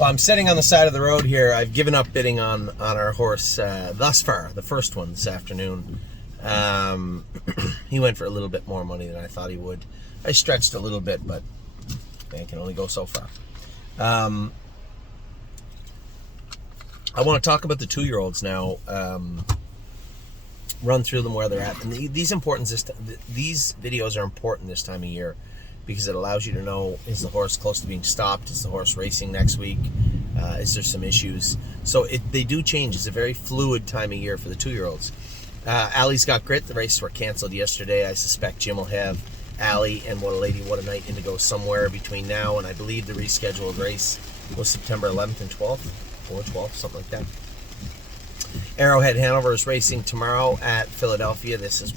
Well, I'm sitting on the side of the road here. I've given up bidding on our horse thus far, the first one this afternoon. He went for a little bit more money than I thought he would. I stretched a little bit, but man can only go so far. I want to talk about the 2-year-olds now. Run through them where they're at. And these videos are important this time of year because it allows you to know, is the horse close to being stopped? Is the horse racing next week? Is there some issues? So they do change. It's a very fluid time of year for the 2-year-olds. Allie's Got Grit. The races were canceled yesterday. I suspect Jim will have Allie and What a Lady, What a Night in to go somewhere between now and I believe the rescheduled race was September 11th and 12th or 12th, something like that. Arrowhead Handover is racing tomorrow at Philadelphia. This is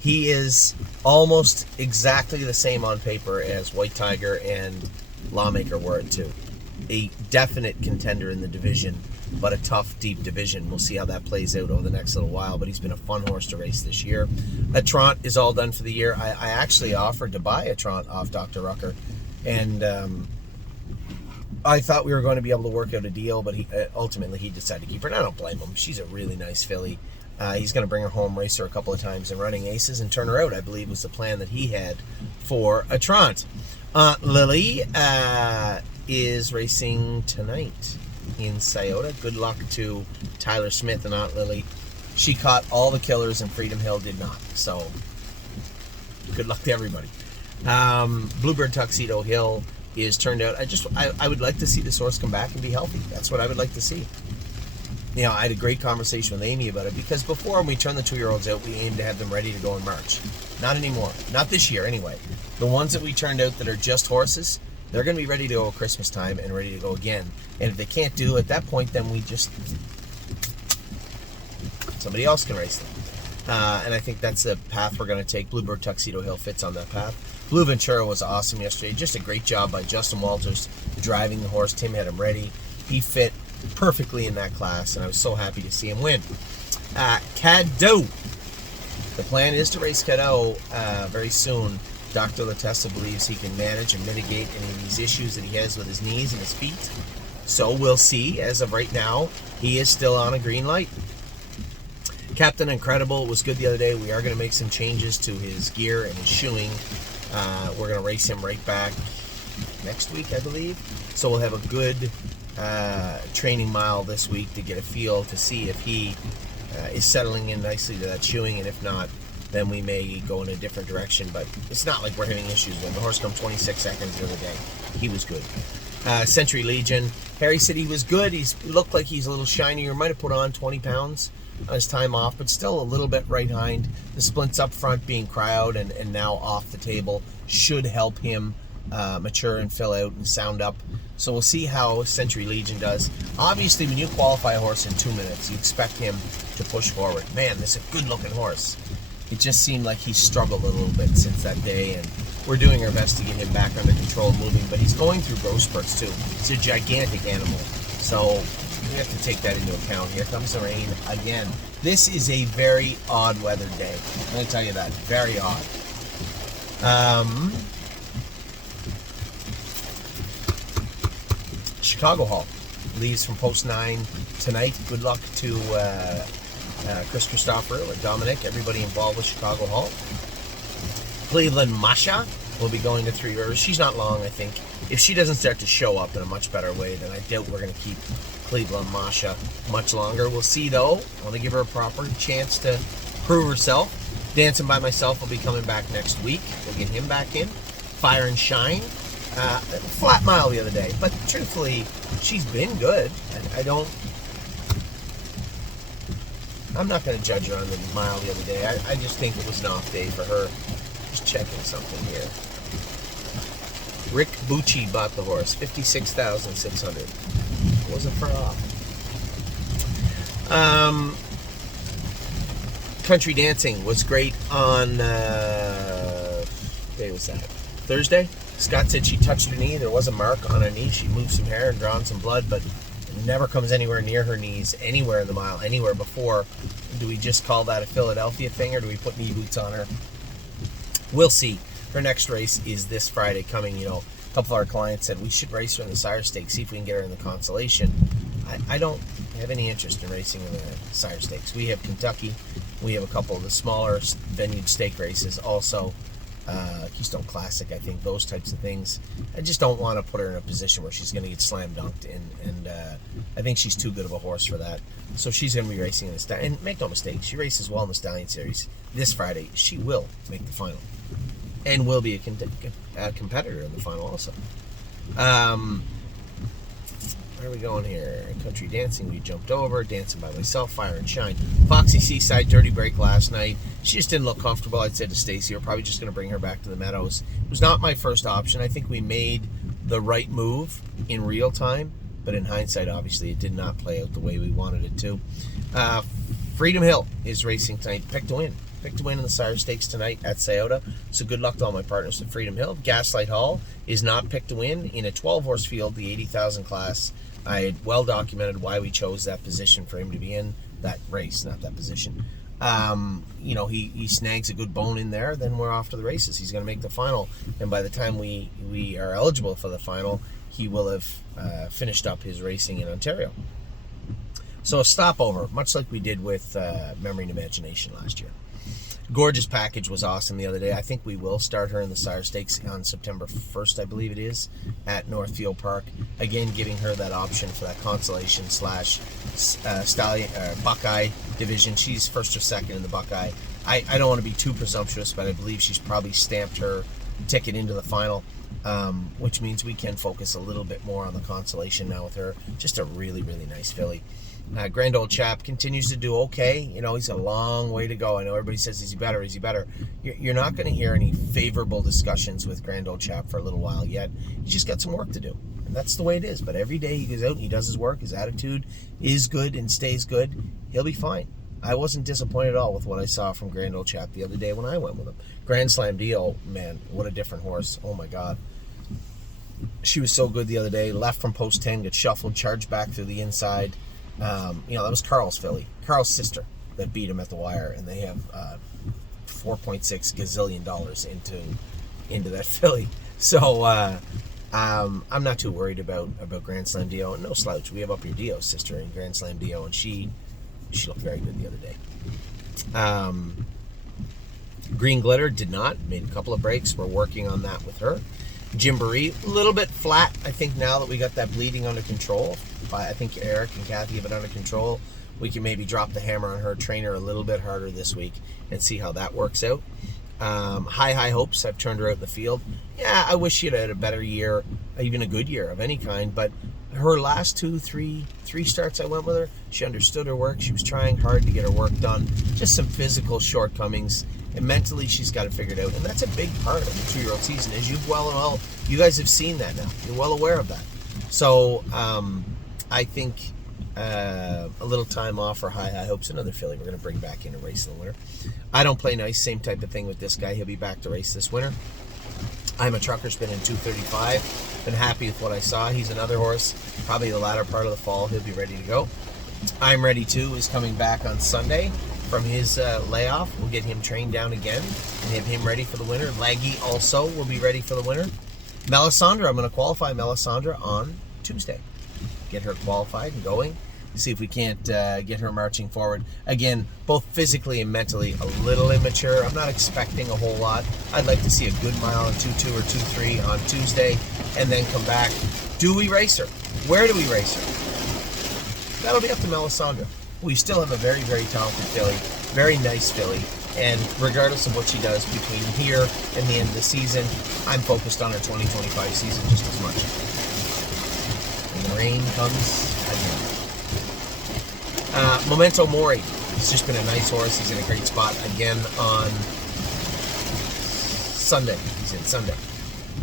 he is almost exactly the same on paper as White Tiger and Lawmaker were at 2. A definite contender in the division, but a tough, deep division. We'll see how that plays out over the next little while, but he's been a fun horse to race this year. A Trant is all done for the year. I actually offered to buy a Trant off Dr. Rucker, and I thought we were going to be able to work out a deal, but ultimately he decided to keep her, and I don't blame him. She's a really nice filly. He's going to bring her home, race her a couple of times in running aces, and turn her out, I believe, was the plan that he had for a Trant. Lily is racing tonight in Scioto. Good luck to Tyler Smith and Aunt Lily. She caught all the killers and Freedom Hill did not. So, good luck to everybody. Bluebird Tuxedo Hill is turned out. I would like to see this horse come back and be healthy. That's what I would like to see. You know, I had a great conversation with Amy about it because before when we turned the 2-year-olds out, we aimed to have them ready to go in March. Not anymore. Not this year anyway. The ones that we turned out that are just horses, they're going to be ready to go at Christmas time and ready to go again. And if they can't do it at that point, then somebody else can race them. And I think that's the path we're going to take. Bluebird Tuxedo Hill fits on that path. Blue Ventura was awesome yesterday. Just a great job by Justin Walters driving the horse. Tim had him ready. He fit perfectly in that class, and I was so happy to see him win. Cadeau. The plan is to race Cadeau very soon. Dr. Latessa believes he can manage and mitigate any of these issues that he has with his knees and his feet. So we'll see. As of right now, he is still on a green light. Captain Incredible was good the other day. We are going to make some changes to his gear and his shoeing. We're going to race him right back next week, I believe. So we'll have a good training mile this week to get a feel to see if he is settling in nicely to that shoeing, and if not, then we may go in a different direction. But it's not like we're having issues with him. The horse come 26 seconds the other day. He was good. Sentry Legion. Harry said he was good. He looked like he's a little shinier. Might have put on 20 pounds on his time off, but still a little bit right behind. The splints up front being crowd and now off the table should help him mature and fill out and sound up. So we'll see how Sentry Legion does. Obviously, when you qualify a horse in 2 minutes, you expect him to push forward. Man, this is a good-looking horse. It just seemed like he struggled a little bit since that day, and we're doing our best to get him back under control moving, but he's going through growth spurts, too. He's a gigantic animal, so we have to take that into account. Here comes the rain again. This is a very odd weather day. I'm going to tell you that. Very odd. Chicago Hall leaves from post 9 tonight. Good luck to Chris Christopher or Dominic, everybody involved with Chicago Hall. Cleveland Masha will be going to 3 Rivers. She's not long, I think. If she doesn't start to show up in a much better way, then I doubt we're going to keep Cleveland Masha much longer. We'll see, though. I want to give her a proper chance to prove herself. Dancing by Myself will be coming back next week. We'll get him back in. Fire and Shine. Flat mile the other day, but truthfully, she's been good. I'm not going to judge her on the mile the other day. I just think it was an off day for her. Just checking something here. Rick Bucci bought the horse, $56,600. Wasn't far off. Country Dancing was great on day was that? Thursday. Scott said she touched her knee. There was a mark on her knee. She moved some hair and drawn some blood, but it never comes anywhere near her knees, anywhere in the mile, anywhere before. Do we just call that a Philadelphia thing, or do we put knee boots on her? We'll see. Her next race is this Friday coming, a couple of our clients said we should race her in the Sire Stakes, see if we can get her in the Consolation. I don't have any interest in racing in the Sire Stakes. We have Kentucky. We have a couple of the smaller venue stake races also. Keystone Classic, I think, those types of things. I just don't want to put her in a position where she's going to get slam dunked, and I think she's too good of a horse for that. So she's going to be racing in the Stallion. And make no mistake, she races well in the Stallion Series. This Friday, she will make the final, and will be a competitor in the final also. Where are we going here? Country Dancing, we jumped over. Dancing by Myself, Fire and Shine. Foxy Seaside, Dirty Break last night. She just didn't look comfortable. I'd said to Stacy, we're probably just going to bring her back to the Meadows. It was not my first option. I think we made the right move in real time, but in hindsight, obviously, it did not play out the way we wanted it to. Freedom Hill is racing tonight. Pick to win in the Sire Stakes tonight at Scioto. So good luck to all my partners at Freedom Hill. Gaslight Hall is not picked to win in a 12-horse field, the 80,000 class. I had well documented why we chose that position for him to be in that race, not that position. He snags a good bone in there, then we're off to the races. He's going to make the final, and by the time we are eligible for the final, he will have finished up his racing in Ontario. So a stopover, much like we did with Memory and Imagination last year. Gorgeous Package was awesome the other day. I think we will start her in the Sire Stakes on September 1st, I believe it is, at Northfield Park. Again, giving her that option for that consolation / Stallion Buckeye division. She's first or second in the Buckeye. I don't want to be too presumptuous, but I believe she's probably stamped her ticket into the final, which means we can focus a little bit more on the consolation now with her. Just a really, really nice filly. Grand Old Chap continues to do okay. He's a long way to go. I know everybody says, is he better? You're not going to hear any favorable discussions with Grand Old Chap for a little while yet. He's just got some work to do, and that's the way it is. But every day he goes out and he does his work. His attitude is good and stays good. He'll be fine. I wasn't disappointed at all with what I saw from Grand Old Chap the other day when I went with him. Grand Slam Deal, man, what a different horse. Oh my God. She was so good the other day. Left from post 10, got shuffled, charged back through the inside. That was Carl's filly, Carl's sister, that beat him at the wire, and they have $4.6 gazillion into that filly. So I'm not too worried about Grand Slam Dio, and no slouch. We have Up Your Dio's sister in Grand Slam Dio, and she looked very good the other day. Green Glitter did not, made a couple of breaks. We're working on that with her. Gymboree, a little bit flat, I think, now that we got that bleeding under control. I think Eric and Kathy have it under control. We can maybe drop the hammer on her, train her a little bit harder this week, and see how that works out. High Hopes, I've turned her out in the field. Yeah, I wish she'd had a better year, even a good year of any kind, but her last three starts I went with her, she understood her work. She was trying hard to get her work done. Just some physical shortcomings, and mentally she's got it figured out. And that's a big part of the 2-year-old season, as you guys have seen that now. You're well aware of that. So I think a little time off for High Hopes, another filly we're going to bring back in a race in the winter. I Don't Play Nice, same type of thing with this guy. He'll be back to race this winter. I'm a Trucker's been in 235. Been happy with what I saw. He's another horse. Probably the latter part of the fall, he'll be ready to go. I'm Ready Too is coming back on Sunday from his layoff. We'll get him trained down again and have him ready for the winter. Laggy also will be ready for the winter. Melisandre, I'm going to qualify Melisandre on Tuesday. Get her qualified and going. See if we can't get her marching forward. Again, both physically and mentally a little immature. I'm not expecting a whole lot. I'd like to see a good mile in 2.2 or 2.3 on Tuesday and then come back. Do we race her? Where do we race her? That'll be up to Melisandre. We still have a very, very talented filly, very nice filly, and regardless of what she does between here and the end of the season, I'm focused on her 2025 season just as much. And the rain comes again. Memento Mori. He's just been a nice horse. He's in a great spot again on Sunday. He's in Sunday.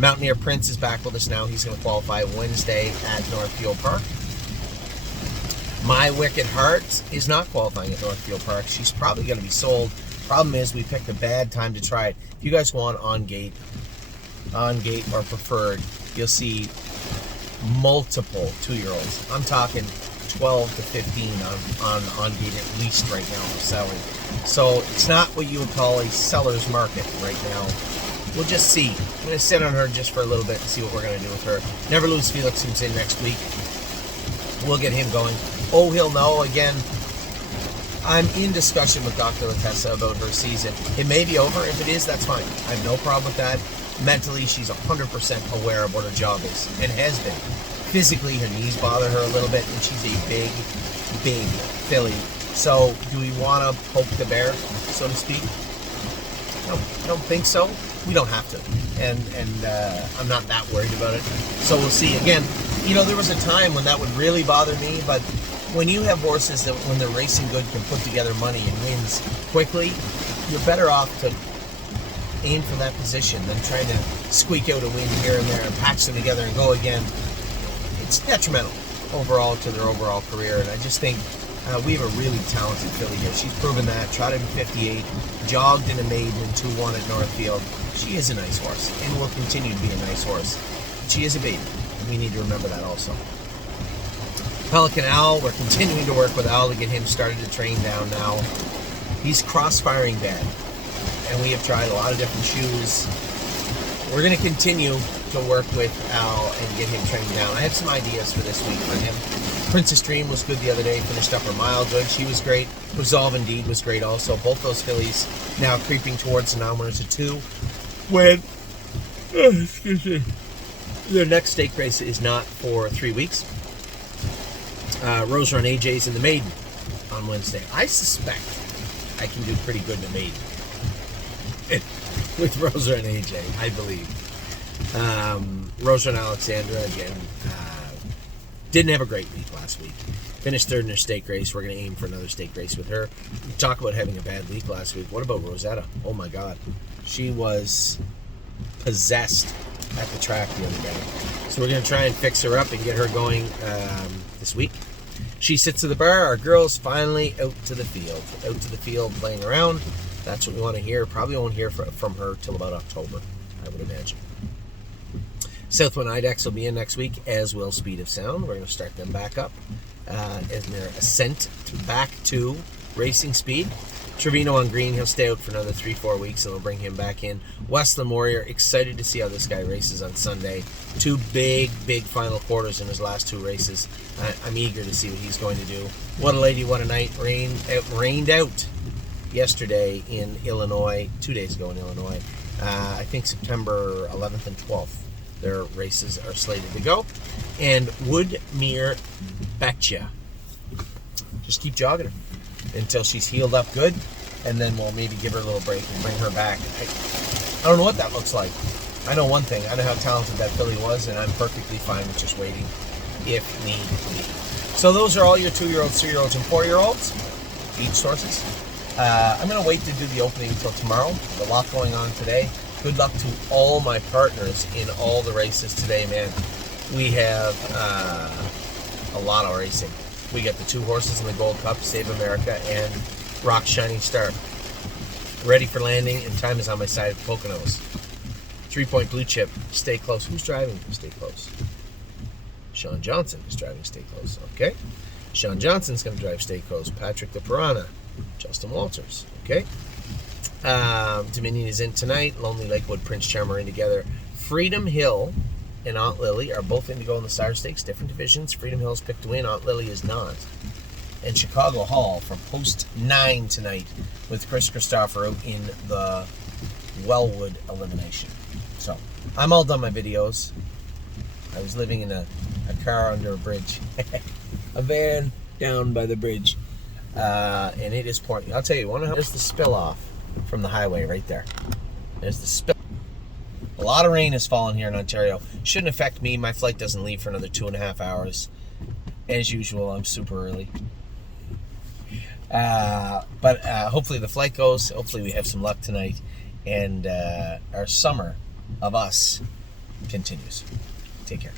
Mountaineer Prince is back with us now. He's going to qualify Wednesday at Northfield Park. My Wicked Heart is not qualifying at Northfield Park. She's probably going to be sold. Problem is, we picked a bad time to try it. If you guys want on gate or preferred, you'll see multiple 2-year-olds. I'm talking 12 to 15 on gate at least right now for selling. So it's not what you would call a seller's market right now we'll just see. I'm going to sit on her just for a little bit and see what we're going to do with her. Never Lose Felix, who's in next week. We'll get him going. Oh, he'll know. Again, I'm in discussion with Dr. Latessa about her season. It may be over. If it is, that's fine. I have no problem with that. Mentally, she's 100% aware of what her job is, and has been. Physically, her knees bother her a little bit, and she's a big filly. So, do we want to poke the bear, so to speak? No, I don't think so. We don't have to, and I'm not that worried about it. So we'll see. Again, there was a time when that would really bother me, but when you have horses that, when they're racing good, can put together money and wins quickly, you're better off to aim for that position than trying to squeak out a win here and there and patch them together and go again. It's detrimental overall to their overall career, and I just think we have a really talented filly here. She's proven that. Trotted in 58, jogged in a maiden in 2-1 at Northfield. She is a nice horse and will continue to be a nice horse. She is a baby. We need to remember that also. Pelican Al, we're continuing to work with Al to get him started to train down now. He's cross-firing bad, and we have tried a lot of different shoes. We're going to continue to work with Al and get him trained down. I have some ideas for this week for him. Princess Dream was good the other day, finished up her mile good. She was great. Resolve Indeed was great also. Both those fillies now creeping towards the non-winners of 2. When their next stake race is not for 3 weeks. Rosa and AJ's in the maiden on Wednesday. I suspect I can do pretty good in the maiden with Rosa and AJ, I believe. Rosa and Alexandra, again, didn't have a great week last week. Finished third in her stake race. We're going to aim for another stake race with her. We talk about having a bad week last week. What about Rosetta? Oh my God. She was possessed at the track the other day. So we're going to try and fix her up and get her going this week. She sits at the bar. Our girl's finally out to the field. Out to the field playing around. That's what we want to hear. Probably won't hear from her till about October, I would imagine. Southwind Ibex will be in next week, as will Speed of Sound. We're going to start them back up in their ascent back to racing speed. Trevino on green, he'll stay out for another 3-4 weeks, and they'll bring him back in. Westland Warrior, excited to see how this guy races on Sunday. 2 big final quarters in his last 2 races. I'm eager to see what he's going to do. What a lady, what a night. Rained out yesterday in Illinois, 2 days ago in Illinois. I think September 11th and 12th. Their races are slated to go. And Woodmere Betcha. Just keep jogging her until she's healed up good, and then we'll maybe give her a little break and bring her back. I don't know what that looks like. I know one thing. I know how talented that filly was, and I'm perfectly fine with just waiting if need be. So those are all your 2-year-olds, 3-year-olds, and 4-year-olds. Beach horses. I'm going to wait to do the opening until tomorrow. There's a lot going on today. Good luck to all my partners in all the races today, man. We have a lot of racing. We got the 2 horses in the Gold Cup, Save America and Rock Shining Star. Ready for landing, and time is on my side of Poconos. 3-point Blue Chip, Stay Close. Who's driving Stay Close? Sean Johnson is driving Stay Close. Okay. Sean Johnson's going to drive Stay Close. Patrick the Piranha. Justin Walters. Okay. Dominion is in tonight. Lonely Lakewood, Prince Charm are in together. Freedom Hill and Aunt Lily are both in to go in the Sire Stakes, different divisions. Freedom Hill's picked to win, Aunt Lily is not. And Chicago Hall for post 9 tonight with Chris Christopher out in the Wellwood elimination. So, I'm all done my videos. I was living in a car under a bridge. A van down by the bridge. And it is pouring. I'll tell you, there's the spill off from the highway right there. There's the spill. A lot of rain has fallen here in Ontario. Shouldn't affect me. My flight doesn't leave for another 2.5 hours. As usual, I'm super early. But hopefully the flight goes. Hopefully we have some luck tonight. And our summer of us continues. Take care.